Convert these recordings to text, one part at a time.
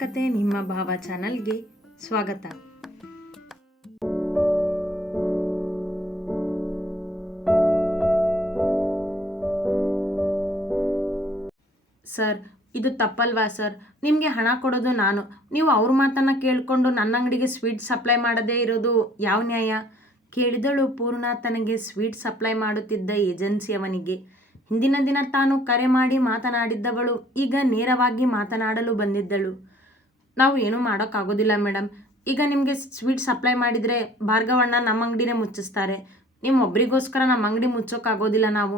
ಕತೆ ನಿಮ್ಮ ಭಾವ ಚಾನಲ್ಗೆ ಸ್ವಾಗತ. ಸರ್, ಇದು ತಪ್ಪಲ್ವಾ ಸರ್? ನಿಮಗೆ ಹಣ ಕೊಡೋದು ನಾನು, ನೀವು ಅವ್ರ ಮಾತನ್ನು ಕೇಳಿಕೊಂಡು ನನ್ನ ಅಂಗಡಿಗೆ ಸ್ವೀಟ್ ಸಪ್ಲೈ ಮಾಡದೇ ಇರೋದು ಯಾವ ನ್ಯಾಯ? ಕೇಳಿದಳು ಪೂರ್ಣ ತನಗೆ ಸ್ವೀಟ್ ಸಪ್ಲೈ ಮಾಡುತ್ತಿದ್ದ ಏಜೆನ್ಸಿಯವನಿಗೆ. ಹಿಂದಿನ ದಿನ ತಾನು ಕರೆ ಮಾಡಿ ಮಾತನಾಡಿದ್ದವಳು ಈಗ ನೇರವಾಗಿ ಮಾತನಾಡಲು ಬಂದಿದ್ದಳು. ನಾವು ಏನೂ ಮಾಡೋಕ್ಕಾಗೋದಿಲ್ಲ ಮೇಡಮ್. ಈಗ ನಿಮಗೆ ಸ್ವೀಟ್ ಸಪ್ಲೈ ಮಾಡಿದರೆ ಭಾರ್ಗವಣ್ಣ ನಮ್ಮ ಅಂಗಡಿನೇ ಮುಚ್ಚಿಸ್ತಾರೆ. ನಿಮ್ಮೊಬ್ಬರಿಗೋಸ್ಕರ ನಮ್ಮ ಅಂಗಡಿ ಮುಚ್ಚೋಕ್ಕಾಗೋದಿಲ್ಲ ನಾವು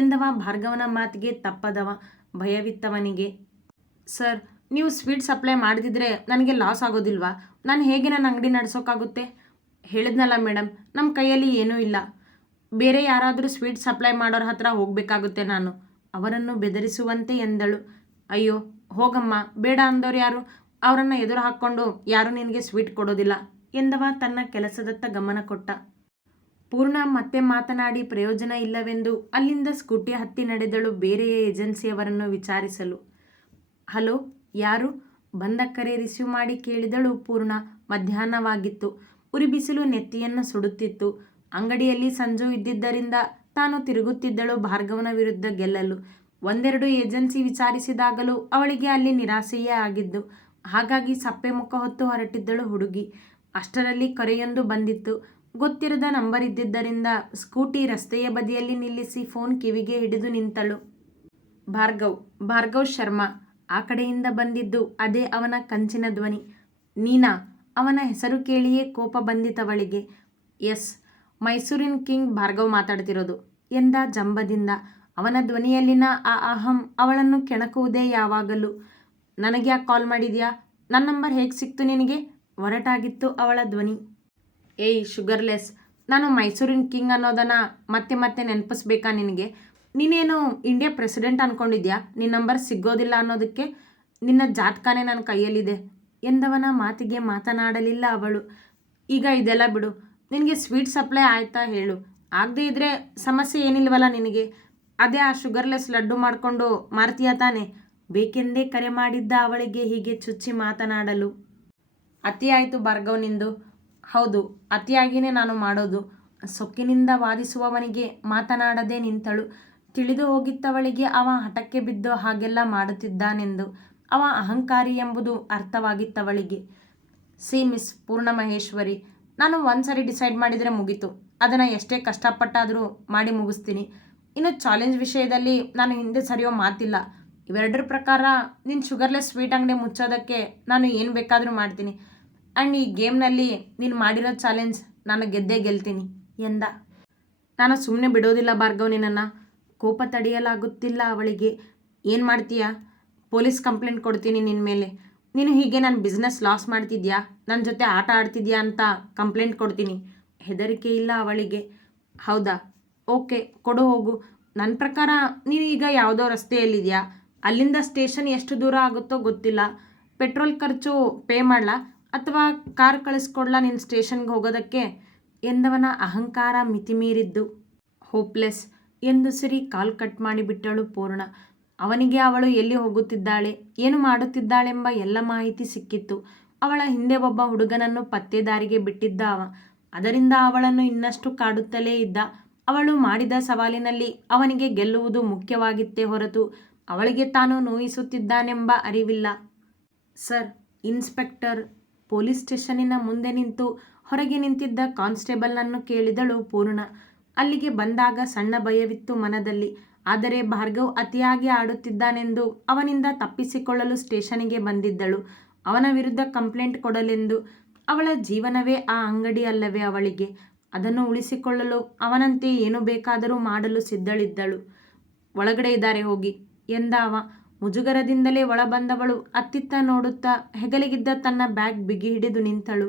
ಎಂದವ. ಭಾರ್ಗವನ ಮಾತಿಗೆ ತಪ್ಪದವ, ಭಯವಿತ್ತವನಿಗೆ. ಸರ್, ನೀವು ಸ್ವೀಟ್ ಸಪ್ಲೈ ಮಾಡದಿದ್ರೆ ನನಗೆ ಲಾಸ್ ಆಗೋದಿಲ್ವಾ? ನಾನು ಹೇಗೆ ನನ್ನ ಅಂಗಡಿ ನಡೆಸೋಕ್ಕಾಗುತ್ತೆ? ಹೇಳಿದ್ನಲ್ಲ ಮೇಡಮ್, ನಮ್ಮ ಕೈಯಲ್ಲಿ ಏನೂ ಇಲ್ಲ. ಬೇರೆ ಯಾರಾದರೂ ಸ್ವೀಟ್ ಸಪ್ಲೈ ಮಾಡೋರ ಹತ್ರ ಹೋಗಬೇಕಾಗುತ್ತೆ ನಾನು, ಅವರನ್ನು ಬೆದರಿಸುವಂತೆ ಎಂದಳು. ಅಯ್ಯೋ ಹೋಗಮ್ಮ, ಬೇಡ ಅಂದವ್ರು ಯಾರು? ಅವರನ್ನು ಎದುರು ಹಾಕ್ಕೊಂಡು ಯಾರೂ ನಿನಗೆ ಸ್ವೀಟ್ ಕೊಡೋದಿಲ್ಲ ಎಂದವ ತನ್ನ ಕೆಲಸದತ್ತ ಗಮನ ಕೊಟ್ಟ. ಪೂರ್ಣ ಮತ್ತೆ ಮಾತನಾಡಿ ಪ್ರಯೋಜನ ಇಲ್ಲವೆಂದು ಅಲ್ಲಿಂದ ಸ್ಕೂಟಿ ಹತ್ತಿ ನಡೆದಳು ಬೇರೆಯ ಏಜೆನ್ಸಿಯವರನ್ನು ವಿಚಾರಿಸಲು. ಹಲೋ, ಯಾರು? ಬಂದ ಕರೆ ರಿಸೀವ್ ಮಾಡಿ ಕೇಳಿದಳು ಪೂರ್ಣ. ಮಧ್ಯಾಹ್ನವಾಗಿತ್ತು. ಉರಿ ಬಿಸಿಲು ನೆತ್ತಿಯನ್ನು ಸುಡುತ್ತಿತ್ತು. ಅಂಗಡಿಯಲ್ಲಿ ಸಂಜು ಇದ್ದಿದ್ದರಿಂದ ತಾನು ತಿರುಗುತ್ತಿದ್ದಳು ಭಾರ್ಗವನ ವಿರುದ್ಧ ಗೆಲ್ಲಲು. ಒಂದೆರಡು ಏಜೆನ್ಸಿ ವಿಚಾರಿಸಿದಾಗಲೂ ಅವಳಿಗೆ ಅಲ್ಲಿ ನಿರಾಸೆಯೇ ಆಗಿದ್ದು. ಹಾಗಾಗಿ ಸಪ್ಪೆ ಮುಖ ಹೊತ್ತು ಹೊರಟಿದ್ದಳು ಹುಡುಗಿ. ಅಷ್ಟರಲ್ಲಿ ಕರೆಯೊಂದು ಬಂದಿತ್ತು. ಗೊತ್ತಿರದ ನಂಬರ್ ಇದ್ದಿದ್ದರಿಂದ ಸ್ಕೂಟಿ ರಸ್ತೆಯ ಬದಿಯಲ್ಲಿ ನಿಲ್ಲಿಸಿ ಫೋನ್ ಕಿವಿಗೆ ಹಿಡಿದು ನಿಂತಳು. ಭಾರ್ಗವ್ ಶರ್ಮಾ. ಆ ಕಡೆಯಿಂದ ಬಂದಿದ್ದು ಅದೇ ಅವನ ಕಂಚಿನ ಧ್ವನಿ. ನೀನಾ? ಅವನ ಹೆಸರು ಕೇಳಿಯೇ ಕೋಪ ಬಂದಿತವಳಿಗೆ. ಎಸ್, ಮೈಸೂರಿನ ಕಿಂಗ್ ಭಾರ್ಗವ್ ಮಾತಾಡ್ತಿರೋದು ಎಂದ ಜಂಬದಿಂದ. ಅವನ ಧ್ವನಿಯಲ್ಲಿನ ಆ ಅಹಂ ಅವಳನ್ನು ಕೆಣಕುವುದೇ ಯಾವಾಗಲೂ. ನನಗೆ ಯಾಕೆ ಕಾಲ್ ಮಾಡಿದ್ಯಾ? ನನ್ನ ನಂಬರ್ ಹೇಗೆ ಸಿಕ್ತು ನಿನಗೆ? ಒರಟಾಗಿತ್ತು ಅವಳ ಧ್ವನಿ. ಏಯ್ ಶುಗರ್ಲೆಸ್, ನಾನು ಮೈಸೂರಿನ ಕಿಂಗ್ ಅನ್ನೋದನ್ನು ಮತ್ತೆ ಮತ್ತೆ ನೆನಪಿಸ್ಬೇಕಾ ನಿನಗೆ? ನೀನೇನು ಇಂಡಿಯಾ ಪ್ರೆಸಿಡೆಂಟ್ ಅಂದ್ಕೊಂಡಿದ್ಯಾ ನಿನ್ನ ನಂಬರ್ ಸಿಗೋದಿಲ್ಲ ಅನ್ನೋದಕ್ಕೆ? ನಿನ್ನ ಜಾತಕನೇ ನನ್ನ ಕೈಯಲ್ಲಿದೆ ಎಂದವನ ಮಾತಿಗೆ ಮಾತನಾಡಲಿಲ್ಲ ಅವಳು. ಈಗ ಇದೆಲ್ಲ ಬಿಡು, ನಿನಗೆ ಸ್ವೀಟ್ ಸಪ್ಲೈ ಆಯ್ತಾ ಹೇಳು. ಆಗದೇ ಇದ್ದರೆ ಸಮಸ್ಯೆ ಏನಿಲ್ವಲ್ಲ ನಿನಗೆ? ಅದೇ ಆ ಶುಗರ್ಲೆಸ್ ಲಡ್ಡು ಮಾಡಿಕೊಂಡು ಮಾರ್ತೀಯ ತಾನೆ? ಬೇಕೆಂದೇ ಕರೆ ಮಾಡಿದ್ದ ಅವಳಿಗೆ ಹೀಗೆ ಚುಚ್ಚಿ ಮಾತನಾಡಲು. ಅತಿಯಾಯಿತು ಭಾರ್ಗವ್ ನಿಂದು. ಹೌದು, ಅತಿಯಾಗಿಯೇ ನಾನು ಮಾಡೋದು. ಸೊಕ್ಕಿನಿಂದ ವಾದಿಸುವವನಿಗೆ ಮಾತನಾಡದೆ ನಿಂತಳು. ತಿಳಿದು ಹೋಗಿತ್ತವಳಿಗೆ ಅವ ಹಠಕ್ಕೆ ಬಿದ್ದು ಹಾಗೆಲ್ಲ ಮಾಡುತ್ತಿದ್ದಾನೆಂದು. ಅವ ಅಹಂಕಾರಿ ಎಂಬುದು ಅರ್ಥವಾಗಿತ್ತವಳಿಗೆ. ಸಿ ಮಿಸ್ ಪೂರ್ಣ ಮಹೇಶ್ವರಿ, ನಾನು ಒಂದ್ಸರಿ ಡಿಸೈಡ್ ಮಾಡಿದರೆ ಮುಗೀತು. ಅದನ್ನು ಎಷ್ಟೇ ಕಷ್ಟಪಟ್ಟಾದರೂ ಮಾಡಿ ಮುಗಿಸ್ತೀನಿ. ಇನ್ನು ಚಾಲೆಂಜ್ ವಿಷಯದಲ್ಲಿ ನಾನು ಹಿಂದೆ ಸರಿಯೋ ಮಾತಿಲ್ಲ. ಇವೆರಡರ ಪ್ರಕಾರ ನಿನ್ನ ಶುಗರ್ಲೆಸ್ ಸ್ವೀಟ್ ಅಂಗಡಿ ಮುಚ್ಚೋದಕ್ಕೆ ನಾನು ಏನು ಬೇಕಾದರೂ ಮಾಡ್ತೀನಿ. ಆ್ಯಂಡ್ ಈ ಗೇಮ್ನಲ್ಲಿ ನೀನು ಮಾಡಿರೋ ಚಾಲೆಂಜ್ ನಾನು ಗೆದ್ದೇ ಗೆಲ್ತೀನಿ ಎಂದ. ನಾನು ಸುಮ್ಮನೆ ಬಿಡೋದಿಲ್ಲ ಭಾರ್ಗವ್ ನಿನ್ನನ್ನು. ಕೋಪ ತಡೆಯಲಾಗುತ್ತಿಲ್ಲ ಅವಳಿಗೆ. ಏನು ಮಾಡ್ತೀಯಾ? ಪೊಲೀಸ್ ಕಂಪ್ಲೇಂಟ್ ಕೊಡ್ತೀನಿ ನಿನ್ನ ಮೇಲೆ. ನೀನು ಹೀಗೆ ನನ್ನ ಬಿಸ್ನೆಸ್ ಲಾಸ್ ಮಾಡ್ತಿದ್ಯಾ, ನನ್ನ ಜೊತೆ ಆಟ ಆಡ್ತಿದ್ಯಾ ಅಂತ ಕಂಪ್ಲೇಂಟ್ ಕೊಡ್ತೀನಿ. ಹೆದರಿಕೆ ಇಲ್ಲ ಅವಳಿಗೆ. ಹೌದಾ? ಓಕೆ, ಕೊಡು ಹೋಗು. ನನ್ನ ಪ್ರಕಾರ ನೀನು ಈಗ ಯಾವುದೋ ರಸ್ತೆಯಲ್ಲಿದೆಯಾ? ಅಲ್ಲಿಂದ ಸ್ಟೇಷನ್ ಎಷ್ಟು ದೂರ ಆಗುತ್ತೋ ಗೊತ್ತಿಲ್ಲ. ಪೆಟ್ರೋಲ್ ಖರ್ಚು ಪೇ ಮಾಡಲಾ ಅಥವಾ ಕಾರ್ ಕಳಿಸ್ಕೊಡ್ಲಾ ನಿನ್ನ ಸ್ಟೇಷನ್ಗೆ ಹೋಗೋದಕ್ಕೆ ಎಂದವನ ಅಹಂಕಾರ ಮಿತಿಮೀರಿದ್ದು. ಹೋಪ್ಲೆಸ್ ಎಂದು ಸಿರಿ ಕಾಲ್ ಕಟ್ ಮಾಡಿಬಿಟ್ಟಳು ಪೂರ್ಣ. ಅವನಿಗೆ ಅವಳು ಎಲ್ಲಿ ಹೋಗುತ್ತಿದ್ದಾಳೆ, ಏನು ಮಾಡುತ್ತಿದ್ದಾಳೆಂಬ ಎಲ್ಲ ಮಾಹಿತಿ ಸಿಕ್ಕಿತ್ತು. ಅವಳ ಹಿಂದೆ ಒಬ್ಬ ಹುಡುಗನನ್ನು ಪತ್ತೇದಾರಿಗೆ ಬಿಟ್ಟಿದ್ದ ಅವ. ಅದರಿಂದ ಅವಳನ್ನು ಇನ್ನಷ್ಟು ಕಾಡುತ್ತಲೇ ಇದ್ದ. ಅವಳು ಮಾಡಿದ ಸವಾಲಿನಲ್ಲಿ ಅವನಿಗೆ ಗೆಲ್ಲುವುದು ಮುಖ್ಯವಾಗಿತ್ತೇ ಹೊರತು ಅವಳಿಗೆ ತಾನು ನೋಯಿಸುತ್ತಿದ್ದಾನೆಂಬ ಅರಿವಿಲ್ಲ. Sir, inspector. ಪೊಲೀಸ್ ಸ್ಟೇಷನ್ನಿನ ಮುಂದೆ ನಿಂತು ಹೊರಗೆ ನಿಂತಿದ್ದ ಕಾನ್ಸ್ಟೇಬಲ್ನನ್ನು ಕೇಳಿದಳು ಪೂರ್ಣ. ಅಲ್ಲಿಗೆ ಬಂದಾಗ ಸಣ್ಣ ಭಯವಿತ್ತು ಮನದಲ್ಲಿ. ಆದರೆ ಭಾರ್ಗವ್ ಅತಿಯಾಗಿ ಆಡುತ್ತಿದ್ದಾನೆಂದು ಅವನಿಂದ ತಪ್ಪಿಸಿಕೊಳ್ಳಲು ಸ್ಟೇಷನ್ನಿಗೆ ಬಂದಿದ್ದಳು. ಅವನ ವಿರುದ್ಧ ಕಂಪ್ಲೇಂಟ್ ಕೊಡಲೆಂದು. ಅವಳ ಜೀವನವೇ ಆ ಅಂಗಡಿ ಅಲ್ಲವೇ ಅವಳಿಗೆ? ಅದನ್ನು ಉಳಿಸಿಕೊಳ್ಳಲು ಅವನಂತೆ ಏನು ಬೇಕಾದರೂ ಮಾಡಲು ಸಿದ್ಧಳಿದ್ದಳು. ಒಳಗಡೆ ಇದ್ದಾರೆ ಹೋಗಿ ಎಂದ ಅವ. ಮುಜುಗರದಿಂದಲೇ ಒಳ ಬಂದವಳು ಅತ್ತಿತ್ತ ನೋಡುತ್ತಾ ಹೆಗಲಿಗಿದ್ದ ತನ್ನ ಬ್ಯಾಗ್ ಬಿಗಿ ಹಿಡಿದು ನಿಂತಳು.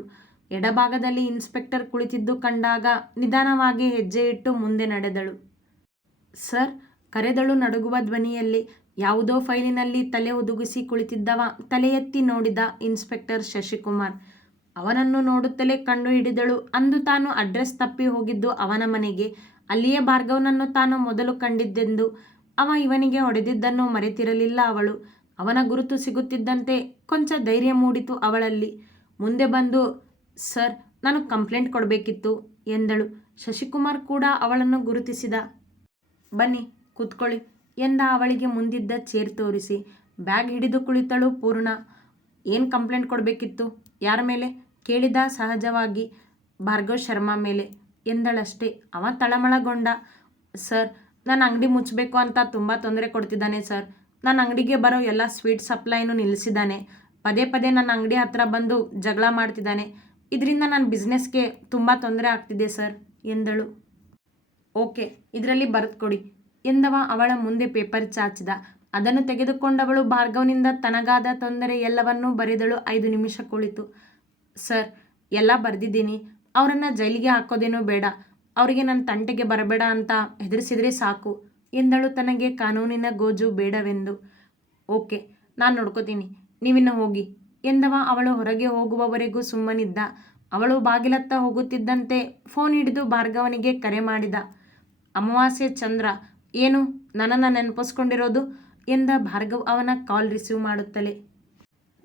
ಎಡಭಾಗದಲ್ಲಿ ಇನ್ಸ್ಪೆಕ್ಟರ್ ಕುಳಿತಿದ್ದು ಕಂಡಾಗ ನಿಧಾನವಾಗಿ ಹೆಜ್ಜೆ ಇಟ್ಟು ಮುಂದೆ ನಡೆದಳು. ಸರ್, ಕರೆದಳು ನಡುಗುವ ಧ್ವನಿಯಲ್ಲಿ. ಯಾವುದೋ ಫೈಲಿನಲ್ಲಿ ತಲೆ ಹುದುಗಿಸಿ ಕುಳಿತಿದ್ದವ ತಲೆ ಎತ್ತಿ ನೋಡಿದ ಇನ್ಸ್ಪೆಕ್ಟರ್ ಶಶಿಕುಮಾರ್. ಅವನನ್ನು ನೋಡುತ್ತಲೇ ಕಂಡು ಹಿಡಿದಳು ಅಂದು ತಾನು ಅಡ್ರೆಸ್ ತಪ್ಪಿ ಹೋಗಿದ್ದು ಅವನ ಮನೆಗೆ. ಅಲ್ಲಿಯೇ ಭಾರ್ಗವ್ನನ್ನು ತಾನು ಮೊದಲು ಕಂಡಿದ್ದೆಂದು. ಅವ ಇವನಿಗೆ ಹೊಡೆದಿದ್ದನ್ನು ಮರೆತಿರಲಿಲ್ಲ ಅವಳು. ಅವನ ಗುರುತು ಸಿಗುತ್ತಿದ್ದಂತೆ ಕೊಂಚ ಧೈರ್ಯ ಮೂಡಿತು ಅವಳಲ್ಲಿ. ಮುಂದೆ ಬಂದು, ಸರ್, ನಾನು ಕಂಪ್ಲೇಂಟ್ ಕೊಡಬೇಕಿತ್ತು ಎಂದಳು. ಶಶಿಕುಮಾರ್ ಕೂಡ ಅವಳನ್ನು ಗುರುತಿಸಿದ. ಬನ್ನಿ, ಕೂತ್ಕೊಳ್ಳಿ ಎಂದ ಅವಳಿಗೆ ಮುಂದಿದ್ದ ಚೇರ್ ತೋರಿಸಿ. ಬ್ಯಾಗ್ ಹಿಡಿದು ಕುಳಿತಳು ಪೂರ್ಣ. ಏನು ಕಂಪ್ಲೇಂಟ್ ಕೊಡಬೇಕಿತ್ತು? ಯಾರ ಮೇಲೆ ಕೇಳಿದ ಸಹಜವಾಗಿ. ಭಾರ್ಗವ್ ಶರ್ಮಾ ಮೇಲೆ ಎಂದಳಷ್ಟೇ. ಅವ ತಳಮಳಗೊಂಡ. ಸರ್, ನನ್ನ ಅಂಗಡಿ ಮುಚ್ಚಬೇಕು ಅಂತ ತುಂಬ ತೊಂದರೆ ಕೊಡ್ತಿದ್ದಾನೆ ಸರ್. ನನ್ನ ಅಂಗಡಿಗೆ ಬರೋ ಎಲ್ಲ ಸ್ವೀಟ್ ಸಪ್ಲೈನೂ ನಿಲ್ಲಿಸಿದ್ದಾನೆ. ಪದೇ ಪದೇ ನನ್ನ ಅಂಗಡಿ ಹತ್ರ ಬಂದು ಜಗಳ ಮಾಡ್ತಿದ್ದಾನೆ. ಇದರಿಂದ ನನ್ನ ಬಿಸ್ನೆಸ್ಗೆ ತುಂಬ ತೊಂದರೆ ಆಗ್ತಿದೆ ಸರ್ ಎಂದಳು. ಓಕೆ, ಇದರಲ್ಲಿ ಬರೆದು ಕೊಡಿ ಎಂದವ ಅವಳ ಮುಂದೆ ಪೇಪರ್ ಚಾಚಿದ. ಅದನ್ನು ತೆಗೆದುಕೊಂಡವಳು ಭಾರ್ಗವ್ನಿಂದ ತನಗಾದ ತೊಂದರೆ ಎಲ್ಲವನ್ನೂ ಬರೆದಳು. 5 ನಿಮಿಷ ಕುಳಿತು. ಸರ್, ಎಲ್ಲ ಬರೆದಿದ್ದೀನಿ. ಅವರನ್ನು ಜೈಲಿಗೆ ಹಾಕೋದೇನೂ ಬೇಡ. ಅವರಿಗೆ ನನ್ನ ತಂಟೆಗೆ ಬರಬೇಡ ಅಂತ ಹೆದರಿಸಿದರೆ ಸಾಕು ಎಂದಳು, ತನಗೆ ಕಾನೂನಿನ ಗೋಜು ಬೇಡವೆಂದು. ಓಕೆ, ನಾನು ನೋಡ್ಕೋತೀನಿ, ನೀವಿನ್ನು ಹೋಗಿ ಎಂದವ ಅವಳು ಹೊರಗೆ ಹೋಗುವವರೆಗೂ ಸುಮ್ಮನಿದ್ದ. ಅವಳು ಬಾಗಿಲತ್ತ ಹೋಗುತ್ತಿದ್ದಂತೆ ಫೋನ್ ಹಿಡಿದು ಭಾರ್ಗವನಿಗೆ ಕರೆ ಮಾಡಿದ. ಅಮಾವಾಸ್ಯೆ ಚಂದ್ರ, ಏನು ನನ್ನನ್ನು ನೆನಪಿಸ್ಕೊಂಡಿರೋದು ಎಂದ ಭಾರ್ಗವ್ ಅವನ ಕಾಲ್ ರಿಸೀವ್ ಮಾಡುತ್ತಲೇ.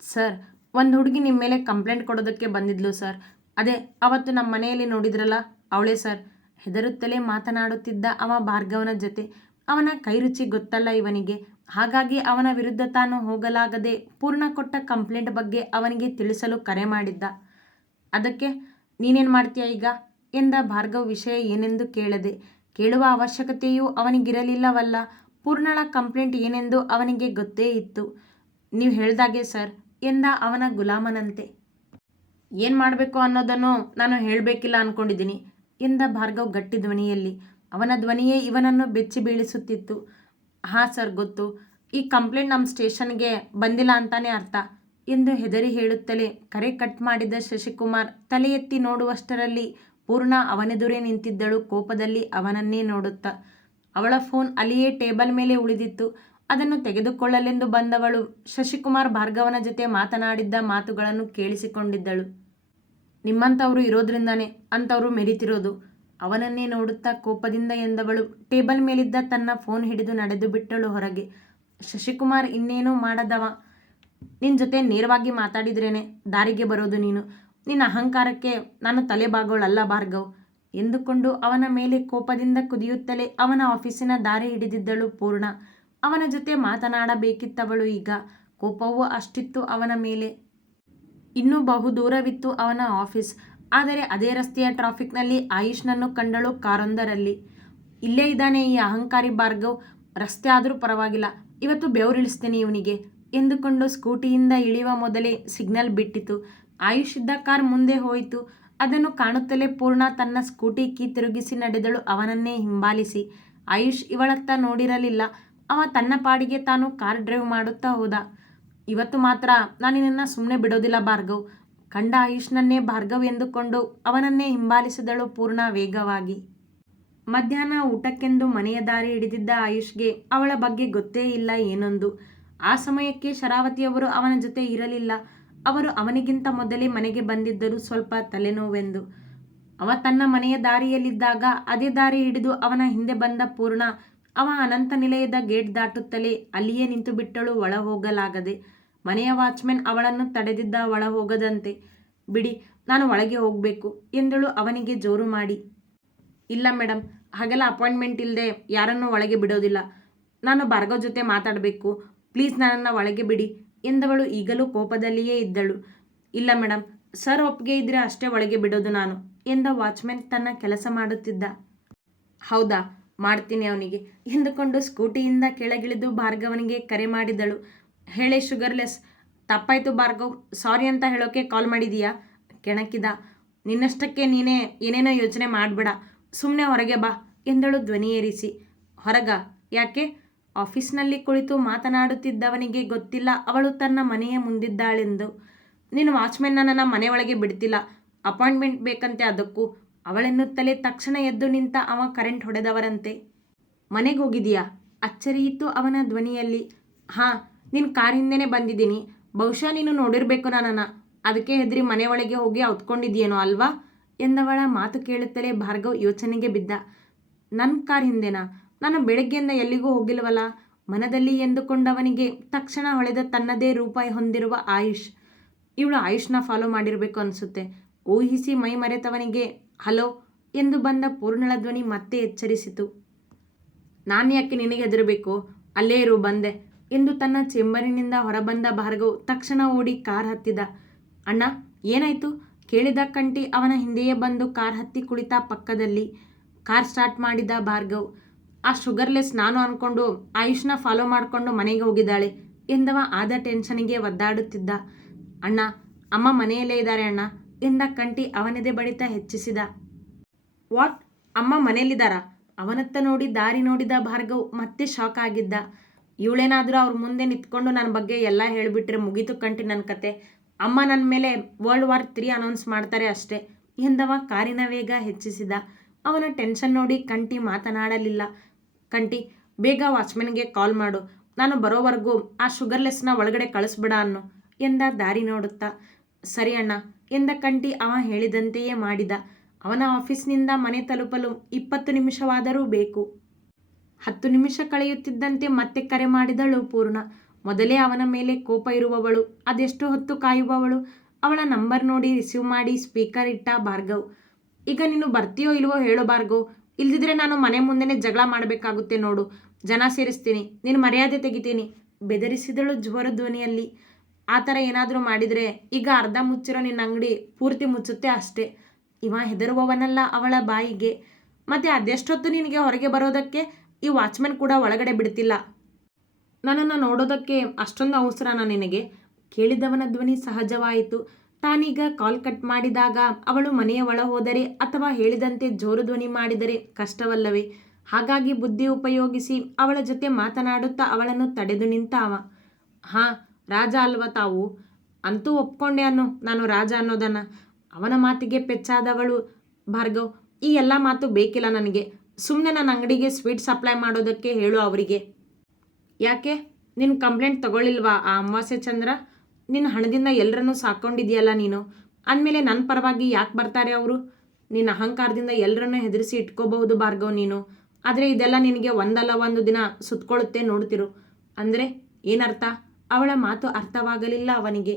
ಸರ್, ಒಂದು ಹುಡುಗಿ ನಿಮ್ಮ ಮೇಲೆ ಕಂಪ್ಲೇಂಟ್ ಕೊಡೋದಕ್ಕೆ ಬಂದಿದ್ಲು ಸರ್. ಅದೇ ಅವತ್ತು ನಮ್ಮ ಮನೆಯಲ್ಲಿ ನೋಡಿದ್ರಲ್ಲ, ಅವಳೇ ಸರ್. ಹೆದರುತ್ತಲೇ ಮಾತನಾಡುತ್ತಿದ್ದ ಅವ ಭಾರ್ಗವನ ಜೊತೆ. ಅವನ ಕೈರುಚಿ ಗೊತ್ತಲ್ಲ ಇವನಿಗೆ. ಹಾಗಾಗಿ ಅವನ ವಿರುದ್ಧ ತಾನು ಹೋಗಲಾಗದೆ ಪೂರ್ಣ ಕೊಟ್ಟ ಕಂಪ್ಲೇಂಟ್ ಬಗ್ಗೆ ಅವನಿಗೆ ತಿಳಿಸಲು ಕರೆ ಮಾಡಿದ್ದ. ಅದಕ್ಕೆ ನೀನೇನು ಮಾಡ್ತೀಯ ಈಗ ಎಂದ ಭಾರ್ಗವ್ ವಿಷಯ ಏನೆಂದು ಕೇಳದೆ. ಕೇಳುವ ಅವಶ್ಯಕತೆಯೂ ಅವನಿಗಿರಲಿಲ್ಲವಲ್ಲ. ಪೂರ್ಣಳ ಕಂಪ್ಲೇಂಟ್ ಏನೆಂದು ಅವನಿಗೆ ಗೊತ್ತೇ ಇತ್ತು. ನೀವು ಹೇಳ್ದಾಗೆ ಸರ್ ಎಂದ ಅವನ ಗುಲಾಮನಂತೆ. ಏನು ಮಾಡಬೇಕು ಅನ್ನೋದನ್ನು ನಾನು ಹೇಳಬೇಕಿಲ್ಲ ಅಂದ್ಕೊಂಡಿದ್ದೀನಿ ಎಂದ ಭಾರ್ಗವ್ ಗಟ್ಟಿ ಧ್ವನಿಯಲ್ಲಿ. ಅವನ ಧ್ವನಿಯೇ ಇವನನ್ನು ಬೆಚ್ಚಿ ಬೀಳಿಸುತ್ತಿತ್ತು. ಹಾಂ ಸರ್, ಗೊತ್ತು. ಈ ಕಂಪ್ಲೇಂಟ್ ನಮ್ಮ ಸ್ಟೇಷನ್ಗೆ ಬಂದಿಲ್ಲ ಅಂತಾನೆ ಅರ್ಥ ಎಂದು ಹೆದರಿ ಹೇಳುತ್ತಲೇ ಕರೆ ಕಟ್ ಮಾಡಿದ ಶಶಿಕುಮಾರ್ ತಲೆ ಎತ್ತಿ ನೋಡುವಷ್ಟರಲ್ಲಿ ಪೂರ್ಣ ಅವನೆದುರೇ ನಿಂತಿದ್ದಳು, ಕೋಪದಲ್ಲಿ ಅವನನ್ನೇ ನೋಡುತ್ತಾ. ಅವಳ ಫೋನ್ ಅಲ್ಲಿಯೇ ಟೇಬಲ್ ಮೇಲೆ ಉಳಿದಿತ್ತು. ಅದನ್ನು ತೆಗೆದುಕೊಳ್ಳಲೆಂದು ಬಂದವಳು ಶಶಿಕುಮಾರ್ ಭಾರ್ಗವನ ಜೊತೆ ಮಾತನಾಡಿದ್ದ ಮಾತುಗಳನ್ನು ಕೇಳಿಸಿಕೊಂಡಿದ್ದಳು. ನಿಮ್ಮಂಥವರು ಇರೋದ್ರಿಂದಾನೇ ಅಂಥವರು ಮೆರೀತಿರೋದು. ಅವನನ್ನೇ ನೋಡುತ್ತಾ ಕೋಪದಿಂದ ಎಂದವಳು ಟೇಬಲ್ ಮೇಲಿದ್ದ ತನ್ನ ಫೋನ್ ಹಿಡಿದು ನಡೆದು ಬಿಟ್ಟಳು ಹೊರಗೆ. ಶಶಿಕುಮಾರ್ ಇನ್ನೇನೂ ಮಾಡದವ. ನಿನ್ನ ಜೊತೆ ನೇರವಾಗಿ ಮಾತಾಡಿದ್ರೇನೆ ದಾರಿಗೆ ಬರೋದು ನೀನು. ನಿನ್ನ ಅಹಂಕಾರಕ್ಕೆ ನಾನು ತಲೆಬಾಗೋಳಲ್ಲ ಭಾರ್ಗವ್ ಎಂದುಕೊಂಡು ಅವನ ಮೇಲೆ ಕೋಪದಿಂದ ಕುದಿಯುತ್ತಲೇ ಅವನ ಆಫೀಸಿನ ದಾರಿ ಹಿಡಿದಿದ್ದಳು ಪೂರ್ಣ. ಅವನ ಜೊತೆ ಮಾತನಾಡಬೇಕಿತ್ತವಳು ಈಗ. ಕೋಪವೂ ಅಷ್ಟಿತ್ತು ಅವನ ಮೇಲೆ. ಇನ್ನೂ ಬಹುದೂರವಿತ್ತು ಅವನ ಆಫೀಸ್. ಆದರೆ ಅದೇ ರಸ್ತೆಯ ಟ್ರಾಫಿಕ್ನಲ್ಲಿ ಆಯುಷ್ನನ್ನು ಕಂಡಳು ಕಾರೊಂದರಲ್ಲಿ. ಇಲ್ಲೇ ಇದ್ದಾನೆ ಈ ಅಹಂಕಾರಿ ಭಾರ್ಗವ್. ರಸ್ತೆ ಆದರೂ ಪರವಾಗಿಲ್ಲ, ಇವತ್ತು ಬೆವರಿಳಿಸ್ತೀನಿ ಇವನಿಗೆ ಎಂದುಕೊಂಡು ಸ್ಕೂಟಿಯಿಂದ ಇಳಿಯುವ ಮೊದಲೇ ಸಿಗ್ನಲ್ ಬಿಟ್ಟಿತು. ಆಯುಷ್ ಇದ್ದ ಕಾರ್ ಮುಂದೆ ಹೋಯಿತು. ಅದನ್ನು ಕಾಣುತ್ತಲೇ ಪೂರ್ಣ ತನ್ನ ಸ್ಕೂಟಿ ಕೀ ತಿರುಗಿಸಿ ನಡೆದಳು ಅವನನ್ನೇ ಹಿಂಬಾಲಿಸಿ. ಆಯುಷ್ ಇವಳತ್ತ ನೋಡಿರಲಿಲ್ಲ. ಅವ ತನ್ನ ಪಾಡಿಗೆ ತಾನು ಕಾರ್ ಡ್ರೈವ್ ಮಾಡುತ್ತಾ ಹೋದ. ಇವತ್ತು ಮಾತ್ರ ನಾನಿನ್ನ ಸುಮ್ಮನೆ ಬಿಡೋದಿಲ್ಲ ಭಾರ್ಗವ್. ಕಂಡ ಆಯುಷ್ನನ್ನೇ ಭಾರ್ಗವ್ ಎಂದುಕೊಂಡು ಅವನನ್ನೇ ಹಿಂಬಾಲಿಸಿದಳು ಪೂರ್ಣ ವೇಗವಾಗಿ. ಮಧ್ಯಾಹ್ನ ಊಟಕ್ಕೆಂದು ಮನೆಯ ದಾರಿ ಹಿಡಿದಿದ್ದ ಆಯುಷ್ಗೆ ಅವಳ ಬಗ್ಗೆ ಗೊತ್ತೇ ಇಲ್ಲ ಏನೊಂದು. ಆ ಸಮಯಕ್ಕೆ ಶರಾವತಿಯವರು ಅವನ ಜೊತೆ ಇರಲಿಲ್ಲ. ಅವರು ಅವನಿಗಿಂತ ಮೊದಲೇ ಮನೆಗೆ ಬಂದಿದ್ದರು, ಸ್ವಲ್ಪ ತಲೆನೋವೆಂದು. ಅವ ತನ್ನ ಮನೆಯ ದಾರಿಯಲ್ಲಿದ್ದಾಗ ಅದೇ ದಾರಿ ಹಿಡಿದು ಅವನ ಹಿಂದೆ ಬಂದ ಪೂರ್ಣ ಅವ ಅನಂತ ನಿಲಯದ ಗೇಟ್ ದಾಟುತ್ತಲೇ ಅಲ್ಲಿಯೇ ನಿಂತು ಬಿಟ್ಟಳು, ಒಳ ಹೋಗಲಾಗದೆ. ಮನೆಯ ವಾಚ್ಮೆನ್ ಅವಳನ್ನು ತಡೆದಿದ್ದ ಒಳ ಹೋಗದಂತೆ. ಬಿಡಿ, ನಾನು ಒಳಗೆ ಹೋಗಬೇಕು ಎಂದಳು ಅವನಿಗೆ ಜೋರು ಮಾಡಿ. ಇಲ್ಲ ಮೇಡಮ್, ಹಾಗೆಲ್ಲ ಅಪಾಯಿಂಟ್ಮೆಂಟ್ ಇಲ್ಲದೆ ಯಾರನ್ನೂ ಒಳಗೆ ಬಿಡೋದಿಲ್ಲ. ನಾನು ಭಾರ್ಗವ್ ಜೊತೆ ಮಾತಾಡಬೇಕು, ಪ್ಲೀಸ್ ನನ್ನನ್ನು ಒಳಗೆ ಬಿಡಿ ಎಂದವಳು ಈಗಲೂ ಕೋಪದಲ್ಲಿಯೇ ಇದ್ದಳು. ಇಲ್ಲ ಮೇಡಮ್, ಸರ್ ಒಪ್ಪಿಗೆ ಇದ್ದರೆ ಅಷ್ಟೇ ಒಳಗೆ ಬಿಡೋದು ನಾನು ಎಂದ ವಾಚ್ಮೆನ್ ತನ್ನ ಕೆಲಸ ಮಾಡುತ್ತಿದ್ದ. ಹೌದಾ, ಮಾಡ್ತೀನಿ ಅವನಿಗೆ ಎಂದುಕೊಂಡು ಸ್ಕೂಟಿಯಿಂದ ಕೆಳಗಿಳಿದು ಭಾರ್ಗವನಿಗೆ ಕರೆ ಮಾಡಿದಳು. ಹೇಳೆ ಶುಗರ್ಲೆಸ್. ತಪ್ಪಾಯಿತು ಭಾರ್ಗವ್, ಸಾರಿ ಅಂತ ಹೇಳೋಕೆ ಕಾಲ್ ಮಾಡಿದೀಯಾ ಕೆಣಕಿದ. ನಿನ್ನಷ್ಟಕ್ಕೆ ನೀನೇ ಏನೇನೋ ಯೋಚನೆ ಮಾಡಬೇಡ, ಸುಮ್ಮನೆ ಹೊರಗೆ ಬಾ ಎಂದಳು ಧ್ವನಿ ಏರಿಸಿ. ಹೊರಗ ಯಾಕೆ? ಆಫೀಸ್ನಲ್ಲಿ ಕುಳಿತು ಮಾತನಾಡುತ್ತಿದ್ದವನಿಗೆ ಗೊತ್ತಿಲ್ಲ ಅವಳು ತನ್ನ ಮನೆಯ ಮುಂದಿದ್ದಾಳೆಂದು. ನೀನು ವಾಚ್ಮೆನ್ನ ನನ್ನ ಮನೆಯೊಳಗೆ ಬಿಡ್ತಿಲ್ಲ, ಅಪಾಯಿಂಟ್ಮೆಂಟ್ ಬೇಕಂತೆ ಅದಕ್ಕೂ ಅವಳೆನ್ನುತ್ತಲೇ ತಕ್ಷಣ ಎದ್ದು ನಿಂತ ಅವ ಕರೆಂಟ್ ಹೊಡೆದವರಂತೆ. ಮನೆಗೆ ಹೋಗಿದೀಯಾ? ಅಚ್ಚರಿಯಿತ್ತು ಅವನ ಧ್ವನಿಯಲ್ಲಿ. ಹಾಂ, ನಿನ್ನ ಕಾರ್ ಹಿಂದೆನೇ ಬಂದಿದ್ದೀನಿ. ಬಹುಶಃ ನೀನು ನೋಡಿರಬೇಕು ನನ್ನನ್ನು, ಅದಕ್ಕೆ ಹೆದರಿ ಮನೆಯೊಳಗೆ ಹೋಗಿ ಹೊತ್ಕೊಂಡಿದ್ದೀಯೇನೋ ಅಲ್ವಾ ಎಂದವಳ ಮಾತು ಕೇಳುತ್ತಲೇ ಭಾರ್ಗವ್ ಯೋಚನೆಗೆ ಬಿದ್ದ. ನನ್ನ ಕಾರ್ ಹಿಂದೆನಾ? ನಾನು ಬೆಳಗ್ಗೆಯಿಂದ ಎಲ್ಲಿಗೂ ಹೋಗಿಲ್ವಲ್ಲ. ಮನದಲ್ಲಿ ಎಂದುಕೊಂಡವನಿಗೆ ತಕ್ಷಣ ಹೊಳೆದ ತನ್ನದೇ ರೂಪ ಹೊಂದಿರುವ ಆಯುಷ್. ಇವಳು ಆಯುಷ್ನ ಫಾಲೋ ಮಾಡಿರಬೇಕು ಅನಿಸುತ್ತೆ. ಊಹಿಸಿ ಮೈ ಮರೆತವನಿಗೆ ಹಲೋ ಎಂದು ಬಂದ ಪೂರ್ಣಳ ಧ್ವನಿ ಮತ್ತೆ ಎಚ್ಚರಿಸಿತು. ನಾನು ಯಾಕೆ ನಿನಗೆ ಹೆದರಬೇಕು? ಅಲ್ಲೇ ಇರು, ಬಂದೆ ಎಂದು ತನ್ನ ಚೇಂಬರಿನಿಂದ ಹೊರಬಂದ ಭಾರ್ಗವ್ ತಕ್ಷಣ ಓಡಿ ಕಾರ್ ಹತ್ತಿದ. ಅಣ್ಣ, ಏನಾಯ್ತು ಕೇಳಿದ ಕಂಠಿ ಅವನ ಹಿಂದೆಯೇ ಬಂದು ಕಾರ್ ಹತ್ತಿ ಕುಳಿತ ಪಕ್ಕದಲ್ಲಿ. ಕಾರ್ ಸ್ಟಾರ್ಟ್ ಮಾಡಿದ ಭಾರ್ಗವ್. ಆ ಶುಗರ್ಲೆಸ್ ನಾನು ಅಂದ್ಕೊಂಡು ಆಯುಷ್ನ ಫಾಲೋ ಮಾಡಿಕೊಂಡು ಮನೆಗೆ ಹೋಗಿದ್ದಾಳೆ ಎಂದವ ಆದ ಟೆನ್ಷನ್ಗೆ ಒದ್ದಾಡುತ್ತಿದ್ದ. ಅಣ್ಣ, ಅಮ್ಮ ಮನೆಯಲ್ಲೇ ಇದ್ದಾರೆ ಅಣ್ಣ ಎಂದ ಕಂಠಿ ಅವನದೇ ಬಡಿತ ಹೆಚ್ಚಿಸಿದ. ವಾಟ್, ಅಮ್ಮ ಮನೆಯಲ್ಲಿದ್ದಾರಾ? ಅವನತ್ತ ನೋಡಿ ದಾರಿ ನೋಡಿದ ಭಾರ್ಗವ್ ಮತ್ತೆ ಶಾಕ್ ಆಗಿದ್ದ. ಇವಳೇನಾದರೂ ಅವ್ರ ಮುಂದೆ ನಿಂತ್ಕೊಂಡು ನನ್ನ ಬಗ್ಗೆ ಎಲ್ಲ ಹೇಳಿಬಿಟ್ರೆ ಮುಗೀತು ಕಂಠಿ ನನ್ನ ಕತೆ. ಅಮ್ಮ ನನ್ನ ಮೇಲೆ World War III ಅನೌನ್ಸ್ ಮಾಡ್ತಾರೆ ಅಷ್ಟೇ ಎಂದವ ಕಾರಿನ ವೇಗ ಹೆಚ್ಚಿಸಿದ. ಅವನ ಟೆನ್ಷನ್ ನೋಡಿ ಕಂಠಿ ಮಾತನಾಡಲಿಲ್ಲ. ಕಂಠಿ, ಬೇಗ ವಾಚ್ಮನ್ಗೆ ಕಾಲ್ ಮಾಡು, ನಾನು ಬರೋವರೆಗೂ ಆ ಶುಗರ್ಲೆಸ್ನ ಒಳಗಡೆ ಕಳಿಸ್ಬಿಡ ಅನ್ನು ಎಂದ ದಾರಿ ನೋಡುತ್ತಾ. ಸರಿ ಅಣ್ಣ ಎಂದ ಕಂಠಿ ಅವ ಹೇಳಿದಂತೆಯೇ ಮಾಡಿದ. ಅವನ ಆಫೀಸ್ನಿಂದ ಮನೆ ತಲುಪಲು 20 ನಿಮಿಷವಾದರೂ ಬೇಕು. 10 ನಿಮಿಷ ಕಳೆಯುತ್ತಿದ್ದಂತೆ ಮತ್ತೆ ಕರೆ ಮಾಡಿದಳು ಪೂರ್ಣ. ಮೊದಲೇ ಅವನ ಮೇಲೆ ಕೋಪ ಇರುವವಳು, ಅದೆಷ್ಟು ಹೊತ್ತು ಕಾಯುವವಳು. ಅವಳ ನಂಬರ್ ನೋಡಿ ರಿಸೀವ್ ಮಾಡಿ ಸ್ಪೀಕರ್ ಇಟ್ಟ ಭಾರ್ಗವ್. ಈಗ ನೀನು ಬರ್ತೀಯೋ ಇಲ್ವೋ ಹೇಳು ಭಾರ್ಗವ್, ಇಲ್ದಿದ್ರೆ ನಾನು ಮನೆ ಮುಂದೆನೇ ಜಗಳ ಮಾಡಬೇಕಾಗುತ್ತೆ ನೋಡು. ಜನ ಸೇರಿಸ್ತೀನಿ, ನೀನು ಮರ್ಯಾದೆ ತೆಗಿತೀನಿ ಬೆದರಿಸಿದಳು ಜೋರ ಧ್ವನಿಯಲ್ಲಿ. ಆ ಥರ ಏನಾದರೂ ಮಾಡಿದರೆ ಈಗ ಅರ್ಧ ಮುಚ್ಚಿರೋ ನಿನ್ನ ಅಂಗಡಿ ಪೂರ್ತಿ ಮುಚ್ಚುತ್ತೆ ಅಷ್ಟೇ. ಇವ ಹೆದರುವವನಲ್ಲ ಅವಳ ಬಾಯಿಗೆ. ಮತ್ತೆ ಅದೆಷ್ಟೊತ್ತು ನಿನಗೆ ಹೊರಗೆ ಬರೋದಕ್ಕೆ? ಈ ವಾಚ್ಮನ್ ಕೂಡ ಒಳಗಡೆ ಬಿಡ್ತಿಲ್ಲ. ನನ್ನನ್ನು ನೋಡೋದಕ್ಕೆ ಅಷ್ಟೊಂದು ಅವಸರನ ನಿನಗೆ? ಕೇಳಿದವನ ಧ್ವನಿ ಸಹಜವಾಯಿತು. ತಾನೀಗ ಕಾಲ್ ಕಟ್ ಮಾಡಿದಾಗ ಅವಳು ಮನೆಯ ಒಳ ಹೋದರೆ ಅಥವಾ ಹೇಳಿದಂತೆ ಜೋರು ಧ್ವನಿ ಮಾಡಿದರೆ ಕಷ್ಟವಲ್ಲವೇ? ಹಾಗಾಗಿ ಬುದ್ಧಿ ಉಪಯೋಗಿಸಿ ಅವಳ ಜೊತೆ ಮಾತನಾಡುತ್ತಾ ಅವಳನ್ನು ತಡೆದು ನಿಂತ ಅವ. ಹಾಂ, ರಾಜ ಅಲ್ವ ತಾವು? ಅಂತೂ ಒಪ್ಕೊಂಡೆ ಅನ್ನು ನಾನು ರಾಜ ಅನ್ನೋದನ್ನು. ಅವನ ಮಾತಿಗೆ ಪೆಚ್ಚಾದವಳು. ಭಾರ್ಗವ್, ಈ ಎಲ್ಲ ಮಾತು ಬೇಕಿಲ್ಲ ನನಗೆ. ಸುಮ್ಮನೆ ನನ್ನ ಅಂಗಡಿಗೆ ಸ್ವೀಟ್ ಸಪ್ಲೈ ಮಾಡೋದಕ್ಕೆ ಹೇಳು ಅವರಿಗೆ. ಯಾಕೆ, ನಿನ್ನ ಕಂಪ್ಲೇಂಟ್ ತಗೊಳ್ಳಿಲ್ವಾ ಆ ಅಮಾವಾಸ್ಯೆ ಚಂದ್ರ? ನಿನ್ನ ಹಣದಿಂದ ಎಲ್ಲರನ್ನೂ ಸಾಕೊಂಡಿದೆಯಲ್ಲ ನೀನು. ಅಂದಮೇಲೆ ನನ್ನ ಪರವಾಗಿ ಯಾಕೆ ಬರ್ತಾರೆ ಅವರು? ನಿನ್ನ ಅಹಂಕಾರದಿಂದ ಎಲ್ಲರನ್ನೂ ಹೆದರಿಸಿ ಇಟ್ಕೋಬಹುದು ಭಾರ್ಗವ್ ನೀನು. ಆದರೆ ಇದೆಲ್ಲ ನಿನಗೆ ಒಂದಲ್ಲ ಒಂದು ದಿನ ಸುತ್ಕೊಳ್ಳುತ್ತೆ, ನೋಡ್ತಿರು. ಅಂದರೆ ಏನರ್ಥ? ಅವಳ ಮಾತು ಅರ್ಥವಾಗಲಿಲ್ಲ ಅವನಿಗೆ.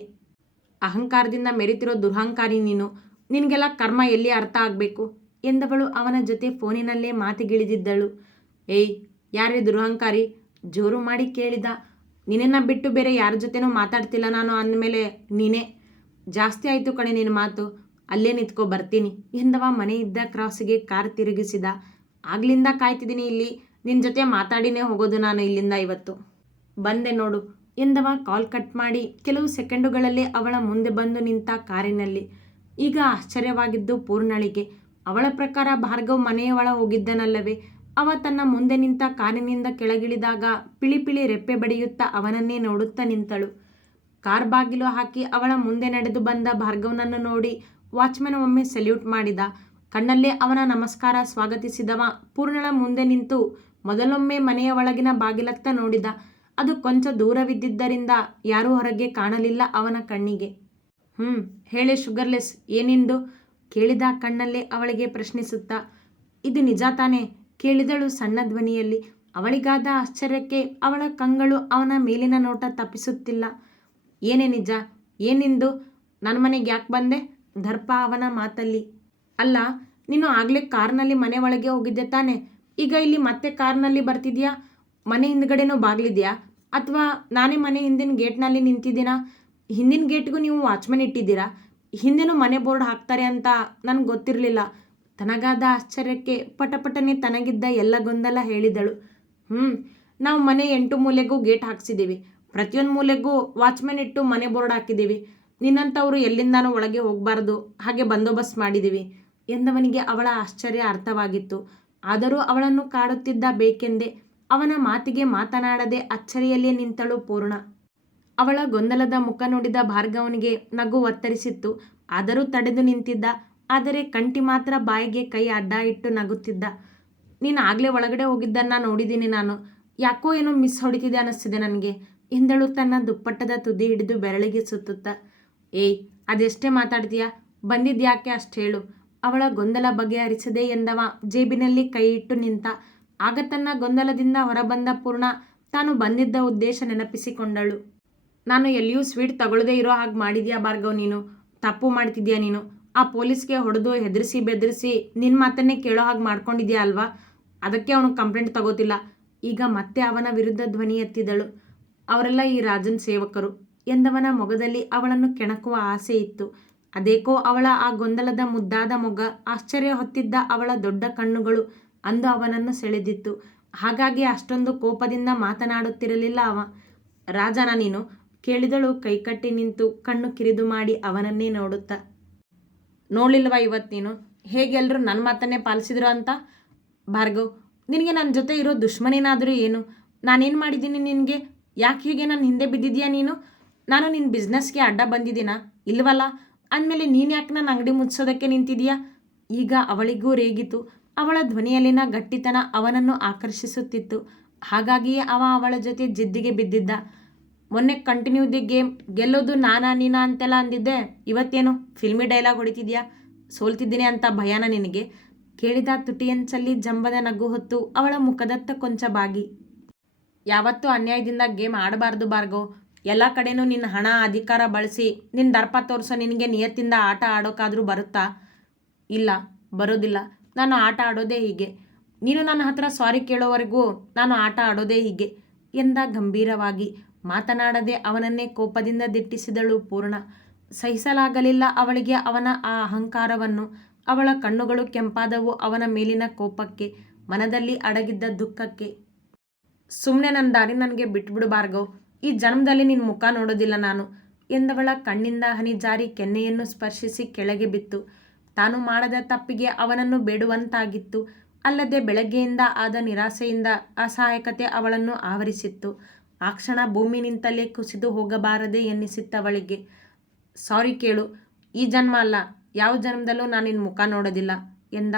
ಅಹಂಕಾರದಿಂದ ಮೆರಿತಿರೋ ದುರಹಂಕಾರಿ ನೀನು. ನಿನಗೆಲ್ಲ ಕರ್ಮ ಎಲ್ಲಿ ಅರ್ಥ ಆಗಬೇಕು ಎಂದವಳು ಅವನ ಜೊತೆ ಫೋನಿನಲ್ಲೇ ಮಾತಿಗಿಳಿದಿದ್ದಳು. ಏಯ್, ಯಾರೇ ದುರಹಂಕಾರಿ? ಜೋರು ಮಾಡಿ ಕೇಳಿದ. ನಿನ್ನನ್ನು ಬಿಟ್ಟು ಬೇರೆ ಯಾರ ಜೊತೆನೂ ಮಾತಾಡ್ತಿಲ್ಲ ನಾನು ಅಂದಮೇಲೆ ನೀನೇ. ಜಾಸ್ತಿ ಆಯಿತು ಕಣೆ ನಿನ್ನ ಮಾತು. ಅಲ್ಲೇ ನಿಂತ್ಕೊ, ಬರ್ತೀನಿ ಎಂದವ ಮನೆ ಇದ್ದ ಕ್ರಾಸಿಗೆ ಕಾರ್ ತಿರುಗಿಸಿದ. ಆಗ್ಲಿಂದ ಕಾಯ್ತಿದ್ದೀನಿ ಇಲ್ಲಿ, ನಿನ್ನ ಜೊತೆ ಮಾತಾಡಿನೇ ಹೋಗೋದು ನಾನು ಇಲ್ಲಿಂದ ಇವತ್ತು. ಬಂದೆ ನೋಡು ಎಂದವ ಕಾಲ್ ಕಟ್ ಮಾಡಿ ಕೆಲವು ಸೆಕೆಂಡುಗಳಲ್ಲೇ ಅವಳ ಮುಂದೆ ಬಂದು ನಿಂತ ಕಾರಿನಲ್ಲಿ. ಈಗ ಆಶ್ಚರ್ಯವಾಗಿದ್ದು ಪೂರ್ಣಳಿಗೆ. ಅವಳ ಪ್ರಕಾರ ಭಾರ್ಗವ್ ಮನೆಯ ಒಳ ಹೋಗಿದ್ದನಲ್ಲವೇ? ಅವ ತನ್ನ ಮುಂದೆ ನಿಂತ ಕಾರಿನಿಂದ ಕೆಳಗಿಳಿದಾಗ ಪಿಳಿ ಪಿಳಿ ರೆಪ್ಪೆ ಬಡಿಯುತ್ತಾ ಅವನನ್ನೇ ನೋಡುತ್ತಾ ನಿಂತಳು. ಕಾರ್ ಬಾಗಿಲು ಹಾಕಿ ಅವಳ ಮುಂದೆ ನಡೆದು ಬಂದ ಭಾರ್ಗವ್ನನ್ನು ನೋಡಿ ವಾಚ್ಮನ್ ಒಮ್ಮೆ ಸಲ್ಯೂಟ್ ಮಾಡಿದ. ಕಣ್ಣಲ್ಲೇ ಅವನ ನಮಸ್ಕಾರ ಸ್ವಾಗತಿಸಿದವ ಪೂರ್ಣಳ ಮುಂದೆ ನಿಂತು ಮೊದಲೊಮ್ಮೆ ಮನೆಯ ಒಳಗಿನ ಬಾಗಿಲತ್ತ ನೋಡಿದ. ಅದು ಕೊಂಚ ದೂರವಿದ್ದಿದ್ದರಿಂದ ಯಾರೂ ಹೊರಗೆ ಕಾಣಲಿಲ್ಲ ಅವನ ಕಣ್ಣಿಗೆ. ಹೇಳೆ ಶುಗರ್ಲೆಸ್, ಏನಿಂದು ಕೇಳಿದ ಕಣ್ಣಲ್ಲೇ ಅವಳಿಗೆ ಪ್ರಶ್ನಿಸುತ್ತಾ. ಇದು ನಿಜ ತಾನೇ ಕೇಳಿದಳು ಸಣ್ಣ ಧ್ವನಿಯಲ್ಲಿ. ಅವಳಿಗಾದ ಆಶ್ಚರ್ಯಕ್ಕೆ ಅವಳ ಕಂಗಳು ಅವನ ಮೇಲಿನ ನೋಟ ತಪ್ಪಿಸುತ್ತಿಲ್ಲ. ಏನೇ ನಿಜ? ಏನಿಂದು? ನನ್ನ ಮನೆಗೆ ಯಾಕೆ ಬಂದೆ? ದರ್ಪ ಅವನ ಮಾತಲ್ಲಿ. ಅಲ್ಲ, ನೀನು ಆಗಲೇ ಕಾರ್ನಲ್ಲಿ ಮನೆ ಒಳಗೆ ಹೋಗಿದ್ದೆ ತಾನೆ? ಈಗ ಇಲ್ಲಿ ಮತ್ತೆ ಕಾರ್ನಲ್ಲಿ ಬರ್ತಿದ್ಯಾ? ಮನೆ ಹಿಂದ್ಗಡೆನೂ ಬಾಗಿಲಿದೆಯಾ? ಅಥವಾ ನಾನೇ ಮನೆ ಹಿಂದಿನ ಗೇಟ್ನಲ್ಲಿ ನಿಂತಿದ್ದೀನಾ? ಹಿಂದಿನ ಗೇಟ್ಗೂ ನೀವು ವಾಚ್ಮನ್ ಇಟ್ಟಿದ್ದೀರಾ? ಹಿಂದೆನೂ ಮನೆ ಬೋರ್ಡ್ ಹಾಕ್ತಾರೆ ಅಂತ ನನಗೆ ಗೊತ್ತಿರಲಿಲ್ಲ. ತನಗಾದ ಆಶ್ಚರ್ಯಕ್ಕೆ ಪಟಪಟನೆ ತನಗಿದ್ದ ಎಲ್ಲ ಗೊಂದಲ ಹೇಳಿದಳು. ನಾವು ಮನೆ 8 ಮೂಲೆಗೂ ಗೇಟ್ ಹಾಕ್ಸಿದ್ದೀವಿ. ಪ್ರತಿಯೊಂದು ಮೂಲೆಗೂ ವಾಚ್ಮನ್ ಇಟ್ಟು ಮನೆ ಬೋರ್ಡ್ ಹಾಕಿದ್ದೀವಿ. ನಿನ್ನಂಥವ್ರು ಎಲ್ಲಿಂದಾನೂ ಒಳಗೆ ಹೋಗಬಾರ್ದು, ಹಾಗೆ ಬಂದೋಬಸ್ತ್ ಮಾಡಿದ್ದೀವಿ ಎಂದವನಿಗೆ ಅವಳ ಆಶ್ಚರ್ಯ ಅರ್ಥವಾಗಿತ್ತು. ಆದರೂ ಅವಳನ್ನು ಕಾಡುತ್ತಿದ್ದ ಬೇಕೆಂದೇ ಅವನ ಮಾತಿಗೆ ಮಾತನಾಡದೆ ಅಚ್ಚರಿಯಲ್ಲೇ ನಿಂತಳು ಪೂರ್ಣ. ಅವಳ ಗೊಂದಲದ ಮುಖ ನೋಡಿದ ಭಾರ್ಗವನಿಗೆ ನಗು ಒತ್ತರಿಸಿತ್ತು. ಆದರೂ ತಡೆದು ನಿಂತಿದ್ದ. ಆದರೆ ಕಂಠಿ ಮಾತ್ರ ಬಾಯಿಗೆ ಕೈ ಅಡ್ಡ ಇಟ್ಟು ನಗುತ್ತಿದ್ದ. ನೀನು ಆಗಲೇ ಒಳಗಡೆ ಹೋಗಿದ್ದನ್ನು ನೋಡಿದ್ದೀನಿ ನಾನು. ಯಾಕೋ ಏನೋ ಮಿಸ್ ಹೊಡಿತಿದೆ ಅನ್ನಿಸ್ತಿದೆ ನನಗೆ ಎಂದಳು ತನ್ನ ದುಪ್ಪಟ್ಟದ ತುದಿ ಹಿಡಿದು ಬೆರಳಿಗೆ ಸುತ್ತುತ್ತಾ. ಏಯ್, ಅದೆಷ್ಟೇ ಮಾತಾಡ್ತೀಯಾ? ಬಂದಿದ್ಯಾಕೆ ಅಷ್ಟು ಹೇಳು. ಅವಳ ಗೊಂದಲ ಬಗೆಹರಿಸದೆ ಎಂದವ ಜೇಬಿನಲ್ಲಿ ಕೈ ಇಟ್ಟು ನಿಂತ. ಆಗ ತನ್ನ ಗೊಂದಲದಿಂದ ಹೊರಬಂದ ಪೂರ್ಣ ತಾನು ಬಂದಿದ್ದ ಉದ್ದೇಶ ನೆನಪಿಸಿಕೊಂಡಳು. ನಾನು ಎಲ್ಲಿಯೂ ಸ್ವೀಟ್ ತಗೊಳ್ಳದೇ ಇರೋ ಹಾಗೆ ಮಾಡಿದ್ಯಾ ಭಾರ್ಗವ್, ನೀನು ತಪ್ಪು ಮಾಡ್ತಿದ್ಯಾ. ನೀನು ಆ ಪೊಲೀಸ್ಗೆ ಹೊಡೆದು ಹೆದರಿಸಿ ಬೆದರಿಸಿ ನಿನ್ನ ಮಾತನ್ನೇ ಕೇಳೋ ಹಾಗೆ ಮಾಡ್ಕೊಂಡಿದ್ಯಾ ಅಲ್ವಾ. ಅದಕ್ಕೆ ಅವನು ಕಂಪ್ಲೇಂಟ್ ತಗೋತಿಲ್ಲ. ಈಗ ಮತ್ತೆ ಅವನ ವಿರುದ್ಧ ಧ್ವನಿ ಎತ್ತಿದಳು. ಅವರೆಲ್ಲ ಈ ರಾಜನ್ ಸೇವಕರು ಎಂದವನ ಮೊಗದಲ್ಲಿ ಅವಳನ್ನು ಕೆಣಕುವ ಆಸೆ ಇತ್ತು. ಅದೇಕೋ ಅವಳ ಆ ಗೊಂದಲದ ಮುದ್ದಾದ ಮೊಗ, ಆಶ್ಚರ್ಯ ಹೊತ್ತಿದ್ದ ಅವಳ ದೊಡ್ಡ ಕಣ್ಣುಗಳು ಅಂದು ಅವನನ್ನು ಸೆಳೆದಿತ್ತು. ಹಾಗಾಗಿ ಅಷ್ಟೊಂದು ಕೋಪದಿಂದ ಮಾತನಾಡುತ್ತಿರಲಿಲ್ಲ ಅವ. ರಾಜನ ನೀನು, ಕೇಳಿದಳು ಕೈಕಟ್ಟಿ ನಿಂತು ಕಣ್ಣು ಕಿರಿದು ಮಾಡಿ ಅವನನ್ನೇ ನೋಡುತ್ತಾ. ನೋಡ್ಲಿಲ್ವಾ ಇವತ್ತು ನೀನು ಹೇಗೆ ಎಲ್ಲರೂ ನನ್ನ ಮಾತನ್ನೇ ಪಾಲಿಸಿದ್ರು ಅಂತ. ಭಾರ್ಗವ್, ನಿನಗೆ ನನ್ನ ಜೊತೆ ಇರೋ ದುಶ್ಮನೇನಾದರೂ ಏನು? ನಾನೇನು ಮಾಡಿದ್ದೀನಿ ನಿನಗೆ? ಯಾಕೆ ಹೀಗೆ ನನ್ನ ಹಿಂದೆ ಬಿದ್ದಿದ್ಯಾ ನೀನು? ನಾನು ನಿನ್ನ ಬಿಸ್ನೆಸ್ಗೆ ಅಡ್ಡ ಬಂದಿದ್ದೀನಾ? ಇಲ್ವಲ್ಲ. ಅಂದಮೇಲೆ ನೀನು ಯಾಕೆ ನನ್ನ ಅಂಗಡಿ ಮುಚ್ಚೋದಕ್ಕೆ ನಿಂತಿದೀಯಾ? ಈಗ ಅವಳಿಗೂ ರೇಗಿತು. ಅವಳ ಧ್ವನಿಯಲ್ಲಿನ ಗಟ್ಟಿತನ ಅವನನ್ನು ಆಕರ್ಷಿಸುತ್ತಿತ್ತು. ಹಾಗಾಗಿಯೇ ಅವಳ ಜೊತೆ ಜಿದ್ದಿಗೆ ಬಿದ್ದಿದ್ದ. ಮೊನ್ನೆ ಕಂಟಿನ್ಯೂ ದಿ ಗೇಮ್, ಗೆಲ್ಲೋದು ನಾನಾ ನೀನಾ ಅಂತೆಲ್ಲ ಅಂದಿದ್ದೆ. ಇವತ್ತೇನು ಫಿಲ್ಮಿ ಡೈಲಾಗ್ ಹೊಡಿತಿದ್ಯಾ? ಸೋಲ್ತಿದ್ದೀನಿ ಅಂತ ಭಯನ ನಿನಗೆ? ಕೇಳಿದ ತುಟಿಯಂಚಲ್ಲಿ ಜಂಬದ ನಗು ಹೊತ್ತು ಅವಳ ಮುಖದತ್ತ ಕೊಂಚ ಬಾಗಿ. ಯಾವತ್ತೂ ಅನ್ಯಾಯದಿಂದ ಗೇಮ್ ಆಡಬಾರ್ದು ಭಾರ್ಗವ್. ಎಲ್ಲ ಕಡೆನೂ ನಿನ್ನ ಹಣ ಅಧಿಕಾರ ಬಳಸಿ ನಿನ್ನ ದರ್ಪ ತೋರಿಸೋ ನಿನಗೆ ನಿಯತ್ತಿಂದ ಆಟ ಆಡೋಕ್ಕಾದರೂ ಬರುತ್ತಾ? ಇಲ್ಲ, ಬರೋದಿಲ್ಲ. ನಾನು ಆಟ ಆಡೋದೇ ಹೀಗೆ. ನೀನು ನನ್ನ ಹತ್ರ ಸಾರಿ ಕೇಳೋವರೆಗೂ ನಾನು ಆಟ ಆಡೋದೇ ಹೀಗೆ ಎಂದ ಗಂಭೀರವಾಗಿ. ಮಾತನಾಡದೆ ಅವನನ್ನೇ ಕೋಪದಿಂದ ದಿಟ್ಟಿಸಿದಳು ಪೂರ್ಣ. ಸಹಿಸಲಾಗಲಿಲ್ಲ ಅವಳಿಗೆ ಅವನ ಆ ಅಹಂಕಾರವನ್ನು. ಅವಳ ಕಣ್ಣುಗಳು ಕೆಂಪಾದವು ಅವನ ಮೇಲಿನ ಕೋಪಕ್ಕೆ, ಮನದಲ್ಲಿ ಅಡಗಿದ್ದ ದುಃಖಕ್ಕೆ. ಸುಮ್ಮನೆ ನನ್ನ ದಾರಿ ನನಗೆ ಬಿಟ್ಬಿಡು ಭಾರ್ಗವ್. ಈ ಜನ್ಮದಲ್ಲಿ ನಿನ್ನ ಮುಖ ನೋಡೋದಿಲ್ಲ ನಾನು ಎಂದವಳ ಕಣ್ಣಿಂದ ಹನಿ ಜಾರಿ ಕೆನ್ನೆಯನ್ನು ಸ್ಪರ್ಶಿಸಿ ಕೆಳಗೆ ಬಿತ್ತು. ತಾನು ಮಾಡದ ತಪ್ಪಿಗೆ ಅವನನ್ನು ಬೇಡುವಂತಾಗಿತ್ತು. ಅಲ್ಲದೆ ಬೆಳಗ್ಗೆಯಿಂದ ಆದ ನಿರಾಸೆಯಿಂದ ಅಸಹಾಯಕತೆ ಅವಳನ್ನು ಆವರಿಸಿತ್ತು. ಆ ಕ್ಷಣ ಭೂಮಿ ನಿಂತಲ್ಲೇ ಕುಸಿದು ಹೋಗಬಾರದೆ ಎನ್ನಿಸಿತ್ತವಳಿಗೆ. ಸಾರಿ ಕೇಳು, ಈ ಜನ್ಮ ಅಲ್ಲ, ಯಾವ ಜನ್ಮದಲ್ಲೂ ನಾನು ನಿನ್ನ ಮುಖ ನೋಡೋದಿಲ್ಲ ಎಂದ.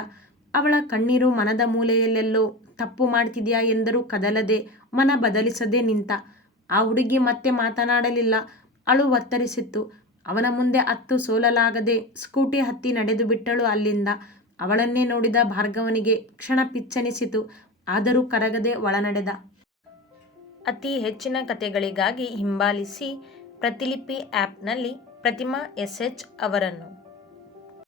ಅವಳ ಕಣ್ಣೀರು ಮನದ ಮೂಲೆಯಲ್ಲೆಲ್ಲೋ ತಪ್ಪು ಮಾಡ್ತಿದ್ಯಾ ಎಂದರೂ ಕದಲದೆ, ಮನ ಬದಲಿಸದೆ ನಿಂತ. ಆ ಹುಡುಗಿ ಮತ್ತೆ ಮಾತನಾಡಲಿಲ್ಲ. ಅಳು ಒತ್ತರಿಸಿತ್ತು. ಅವನ ಮುಂದೆ ಅತ್ತು ಸೋಲಲಾಗದೆ ಸ್ಕೂಟಿ ಹತ್ತಿ ನಡೆದು ಬಿಟ್ಟಳು ಅಲ್ಲಿಂದ. ಅವಳನ್ನೇ ನೋಡಿದ ಭಾರ್ಗವನಿಗೆ ಕ್ಷಣ ಪಿಚ್ಚನಿಸಿತು. ಆದರೂ ಕರಗದೆ ಒಳನಡೆದ. ಅತಿ ಹೆಚ್ಚಿನ ಕಥೆಗಳಿಗಾಗಿ ಹಿಂಬಾಲಿಸಿ ಪ್ರತಿಲಿಪಿ ಆ್ಯಪ್ನಲ್ಲಿ ಪ್ರತಿಮಾ SH ಅವರನ್ನು.